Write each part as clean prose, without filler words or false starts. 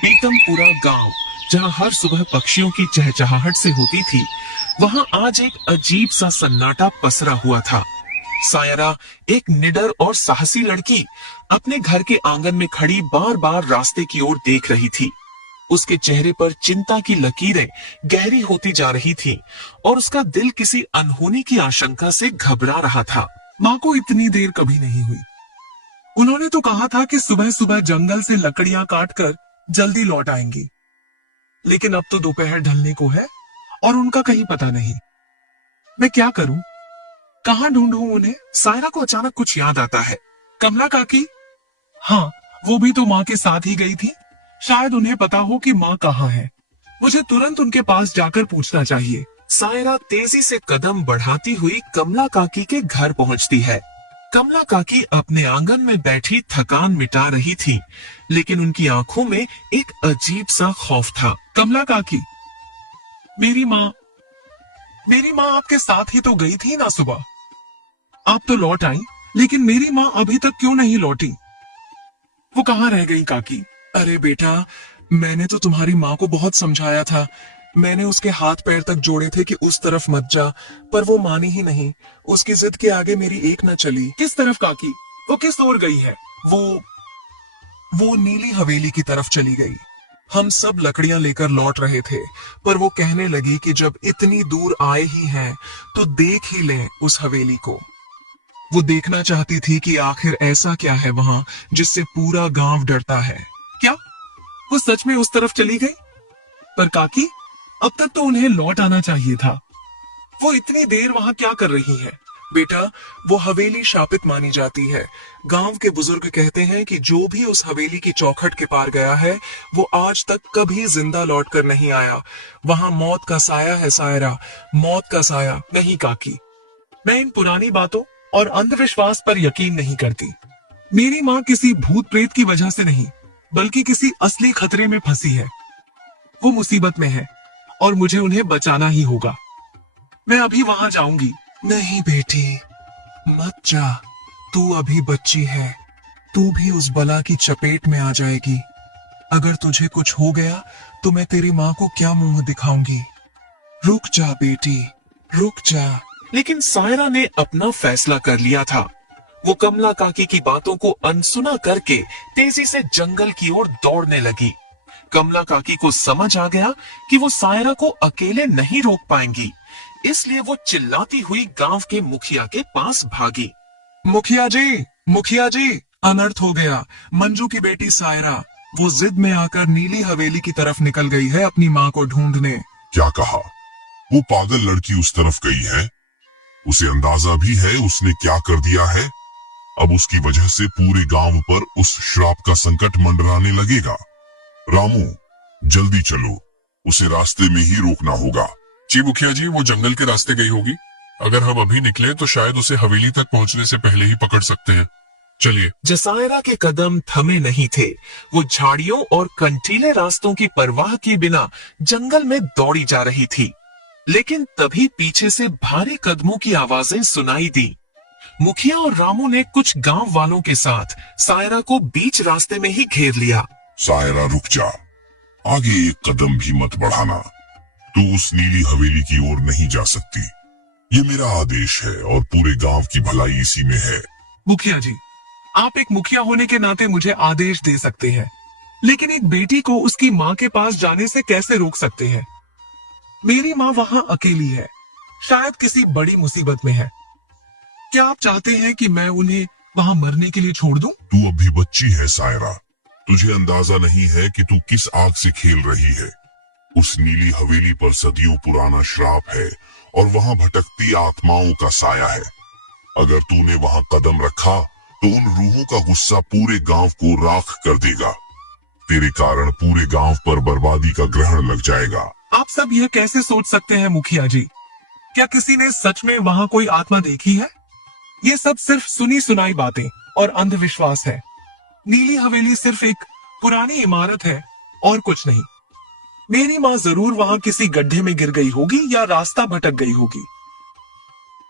पीतमपुरा गांव, जहां हर सुबह पक्षियों की चहचहाहट से होती थी, वहां आज एक अजीब सा सन्नाटा पसरा हुआ था। सायरा, एक निडर और साहसी लड़की, अपने घर के आंगन में खड़ी बार बार रास्ते की ओर देख रही थी। उसके चेहरे पर चिंता की लकीरें गहरी होती जा रही थीं और उसका दिल किसी अनहोनी की आशंका से घबरा रहा था। माँ को इतनी देर कभी नहीं हुई। उन्होंने तो कहा था कि सुबह सुबह जंगल से लकड़ियां काटकर जल्दी लौट आएंगी, लेकिन अब तो दोपहर ढलने को है और उनका कहीं पता नहीं। मैं क्या करूं? कहां ढूंढूं उन्हें? सायरा को अचानक कुछ याद आता है। कमला काकी? हाँ, वो भी तो माँ के साथ ही गई थी। शायद उन्हें पता हो कि माँ कहाँ है। मुझे तुरंत उनके पास जाकर पूछना चाहिए। सायरा तेजी से कदम बढ़ाती हुई कमला काकी के घर पहुंचती है। कमला काकी अपने आंगन में बैठी थकान मिटा रही थी, लेकिन उनकी आंखों में एक अजीब सा खौफ था। कमला काकी, मेरी माँ आपके साथ ही तो गई थी ना सुबह। आप तो लौट आई, लेकिन मेरी माँ अभी तक क्यों नहीं लौटी? वो कहाँ रह गई काकी? अरे बेटा, मैंने तो तुम्हारी माँ को बहुत समझाया था। मैंने उसके हाथ पैर तक जोड़े थे कि उस तरफ मत जा, पर वो मानी ही नहीं। उसकी जिद के आगे मेरी एक न चली। किस तरफ काकी? वो किस ओर गई है? वो नीली हवेली की तरफ चली गई। हम सब लकड़ियां लेकर लौट रहे थे, पर वो कहने लगी कि जब इतनी दूर आए ही हैं, तो देख ही लें उस हवेली को। वो देखना चाहती थी कि आखिर ऐसा क्या है वहां जिससे पूरा गांव डरता है। क्या वो सच में उस तरफ चली गई? पर काकी, अब तक तो उन्हें लौट आना चाहिए था। वो इतनी देर वहां क्या कर रही है? बेटा, वो हवेली शापित मानी जाती है। गांव के बुजुर्ग कहते हैं कि जो भी उस हवेली की चौखट के पार गया है, वो आज तक कभी जिंदा लौट कर नहीं आया। वहां मौत का साया है सायरा, मौत का साया। नहीं काकी, मैं इन पुरानी बातों और अंधविश्वास पर यकीन नहीं करती। मेरी माँ किसी भूत प्रेत की वजह से नहीं, बल्कि किसी असली खतरे में फंसी है। वो मुसीबत में है और मुझे उन्हें बचाना ही होगा। मैं अभी वहां जाऊंगी। नहीं बेटी, मत जा। तू अभी बच्ची है। तू भी उस बला की चपेट में आ जाएगी। अगर तुझे कुछ हो गया तो मैं तेरी माँ को क्या मुंह दिखाऊंगी? रुक जा बेटी, रुक जा। लेकिन सायरा ने अपना फैसला कर लिया था। वो कमला काकी की बातों को अनसुना करके तेजी से जंगल की ओर दौड़ने लगी। कमला काकी को समझ आ गया कि वो सायरा को अकेले नहीं रोक पाएंगी, इसलिए वो चिल्लाती हुई गांव के मुखिया के पास भागी। मुखिया जी, अनर्थ हो गया। मंजू की बेटी सायरा, वो जिद में आकर नीली हवेली की तरफ निकल गई है अपनी माँ को ढूंढने। क्या कहा? वो पागल लड़की उस तरफ गई है? उसे अंदाजा भी है उसने क्या कर दिया है? अब उसकी वजह से पूरे गांव पर उस श्राप का संकट मंडराने लगेगा। रामू, जल्दी चलो, उसे रास्ते में ही रोकना होगा। जी मुखिया जी, वो जंगल के रास्ते गई होगी। अगर हम अभी निकले तो शायद उसे हवेली तक पहुंचने से पहले ही पकड़ सकते हैं। चलिए। जसायरा के कदम थमे नहीं थे। वो झाड़ियों और कंटीले रास्तों की परवाह किए बिना जंगल में दौड़ी जा रही थी। लेकिन तभी पीछे से भारी कदमों की आवाजें सुनाई दी। मुखिया और रामू ने कुछ गांव वालों के साथ सायरा को बीच रास्ते में ही घेर लिया। सायरा, रुक जा। आगे एक कदम भी मत बढ़ाना। तू उस नीली हवेली की ओर नहीं जा सकती। ये मेरा आदेश है और पूरे गांव की भलाई इसी में है। मुखिया जी, आप एक मुखिया होने के नाते मुझे आदेश दे सकते हैं, लेकिन एक बेटी को उसकी माँ के पास जाने से कैसे रोक सकते हैं? मेरी माँ वहां अकेली है, शायद किसी बड़ी मुसीबत में है। क्या आप चाहते हैं कि मैं उन्हें वहां मरने के लिए छोड़ दूं? तू अभी बच्ची है सायरा। तुझे अंदाजा नहीं है कि तू किस आग से खेल रही है। उस नीली हवेली पर सदियों पुराना श्राप है और वहां भटकती आत्माओं का साया है। अगर तूने वहां कदम रखा तो उन रूहों का गुस्सा पूरे गांव को राख कर देगा। तेरे कारण पूरे गांव पर बर्बादी का ग्रहण लग जाएगा। आप सब यह कैसे सोच सकते हैं मुखिया जी? क्या किसी ने सच में वहां कोई आत्मा देखी है? ये सब सिर्फ सुनी सुनाई बातें और अंधविश्वास है। नीली हवेली सिर्फ एक पुरानी इमारत है और कुछ नहीं। मेरी माँ जरूर वहां किसी गड्ढे में गिर गई होगी या रास्ता भटक गई होगी।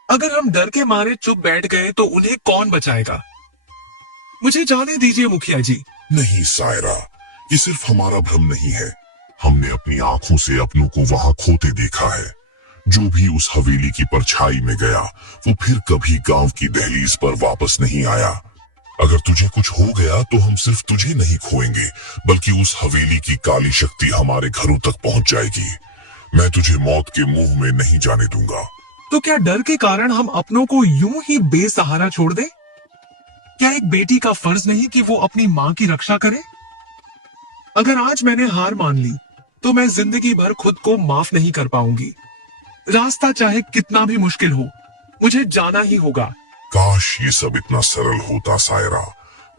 अगर हम डर के मारे चुप बैठ गए तो उन्हें कौन बचाएगा? मुझे जाने दीजिए मुखिया जी। नहीं सायरा, ये सिर्फ हमारा भ्रम नहीं है। हमने अपनी आंखों से अपनों को वहां खोते देखा है। जो भी उस हवेली की परछाई में गया वो फिर कभी गांव की दहलीज पर वापस नहीं आया। अगर तुझे कुछ हो गया तो हम सिर्फ तुझे नहीं खोएंगे, बल्कि उस हवेली की काली शक्ति हमारे घरों तक पहुंच जाएगी। मैं तुझे मौत के मुंह में नहीं जाने दूंगा। तो क्या डर के कारण हम अपनों को यूं ही बेसहारा छोड़ दें? क्या एक बेटी का फर्ज नहीं कि वो अपनी मां की रक्षा करे? अगर आज मैंने हार मान ली तो मैं जिंदगी भर खुद को माफ नहीं कर पाऊंगी। रास्ता चाहे कितना भी मुश्किल हो, मुझे जाना ही होगा। काश ये सब इतना सरल होता सायरा।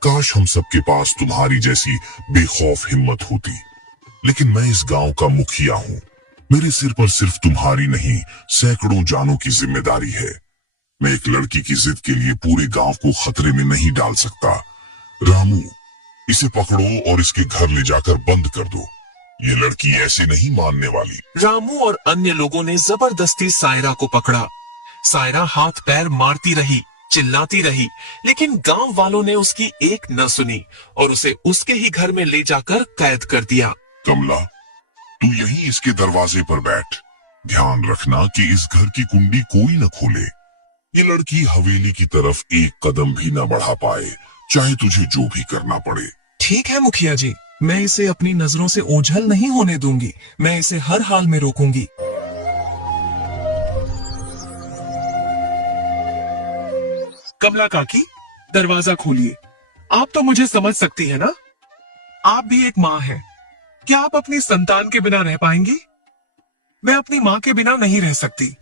काश हम सबके पास तुम्हारी जैसी बेखौफ हिम्मत होती। लेकिन मैं इस गांव का मुखिया हूँ। मेरे सिर पर सिर्फ तुम्हारी नहीं, सैकड़ों जानों की जिम्मेदारी है। मैं एक लड़की की जिद के लिए पूरे गांव को खतरे में नहीं डाल सकता। रामू, इसे पकड़ो और इसके घर ले जाकर बंद कर दो। ये लड़की ऐसे नहीं मानने वाली। रामू और अन्य लोगों ने जबरदस्ती सायरा को पकड़ा। सायरा हाथ पैर मारती रही, चिल्लाती रही, लेकिन गांव वालों ने उसकी एक न सुनी और उसे उसके ही घर में ले जाकर कैद कर दिया। कमला, तू यहीं इसके दरवाजे पर बैठ। ध्यान रखना कि इस घर की कुंडी कोई न खोले। ये लड़की हवेली की तरफ एक कदम भी न बढ़ा पाए, चाहे तुझे जो भी करना पड़े। ठीक है मुखिया जी, मैं इसे अपनी नजरों से ओझल नहीं होने दूंगी। मैं इसे हर हाल में रोकूंगी। कमला काकी, दरवाजा खोलिए। आप तो मुझे समझ सकती है ना? आप भी एक माँ हैं। क्या आप अपनी संतान के बिना रह पाएंगी? मैं अपनी माँ के बिना नहीं रह सकती।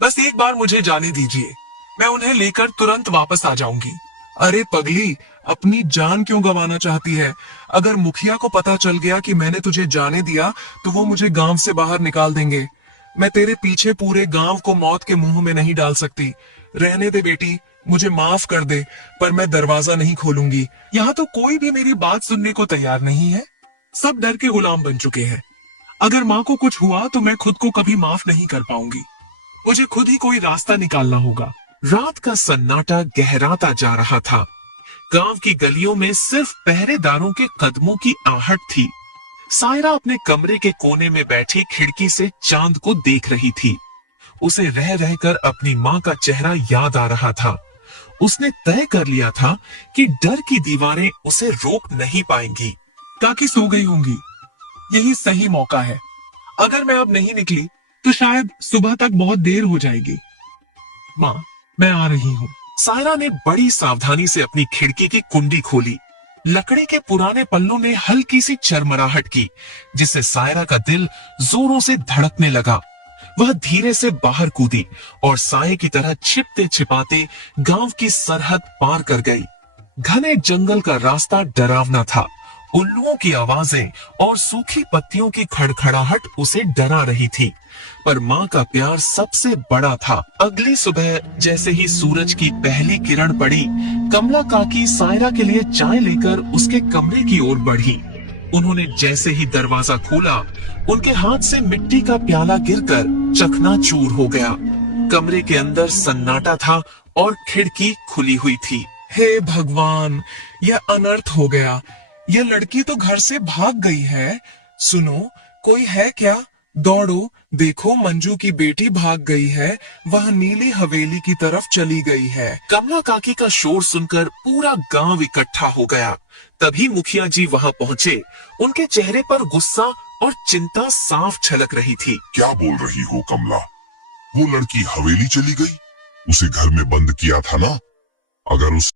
बस एक बार मुझे जाने दीजिए, मैं उन्हें लेकर तुरंत वापस आ जाऊंगी। अरे पगली, अपनी जान क्यों गंवाना चाहती है? अगर मुखिया को पता चल गया कि मैंने तुझे जाने दिया तो वो मुझे गांव से बाहर निकाल देंगे। मैं तेरे पीछे पूरे गांव को मौत के मुंह में नहीं डाल सकती। रहने दे बेटी, मुझे माफ कर दे, पर मैं दरवाजा नहीं खोलूंगी। यहाँ तो कोई भी मेरी बात सुनने को तैयार नहीं है। सब डर के गुलाम बन चुके हैं। अगर माँ को कुछ हुआ तो मैं खुद को कभी माफ नहीं कर पाऊंगी। मुझे खुद ही कोई रास्ता निकालना होगा। रात का सन्नाटा गहराता जा रहा था। गांव की गलियों में सिर्फ पहरेदारों के कदमों की आहट थी। सायरा अपने कमरे के कोने में बैठी खिड़की से चांद को देख रही थी। उसे रह रहकर अपनी माँ का चेहरा याद आ रहा था। उसने तय कर लिया था कि डर की दीवारें उसे रोक नहीं पाएंगी। काकी सो गई होंगी। यही सही मौका है। अगर मैं अब नहीं निकली तो शायद सुबह तक बहुत देर हो जाएगी। माँ, मैं आ रही हूँ। सायरा ने बड़ी सावधानी से अपनी खिड़की की कुंडी खोली। लकड़ी के पुराने पल्लों ने हल्की सी चरमराहट की, जिससे सायरा का दिल जोरों से धड़कने लगा। वह धीरे से बाहर कूदी और साये की तरह छिपते छिपाते गांव की सरहद पार कर गई। घने जंगल का रास्ता डरावना था। उल्लुओं की आवाजें और सूखी पत्तियों की खड़खड़ाहट उसे डरा रही थी, पर माँ का प्यार सबसे बड़ा था। अगली सुबह जैसे ही सूरज की पहली किरण पड़ी, कमला काकी सायरा के लिए चाय लेकर उसके कमरे की ओर बढ़ी। उन्होंने जैसे ही दरवाजा खोला, उनके हाथ से मिट्टी का प्याला गिरकर चकनाचूर हो गया। कमरे के अंदर सन्नाटा था और खिड़की खुली हुई थी। हे भगवान, यह अनर्थ हो गया। यह लड़की तो घर से भाग गई है। सुनो, कोई है क्या? दौड़ो, देखो मंजू की बेटी भाग गई है। वह नीली हवेली की तरफ चली गई है। कमला काकी का शोर सुनकर पूरा गांव इकट्ठा हो गया। तभी मुखिया जी वहां पहुंचे। उनके चेहरे पर गुस्सा और चिंता साफ झलक रही थी। क्या बोल रही हो कमला? वो लड़की हवेली चली गई? उसे घर में बंद किया था ना? अगर उस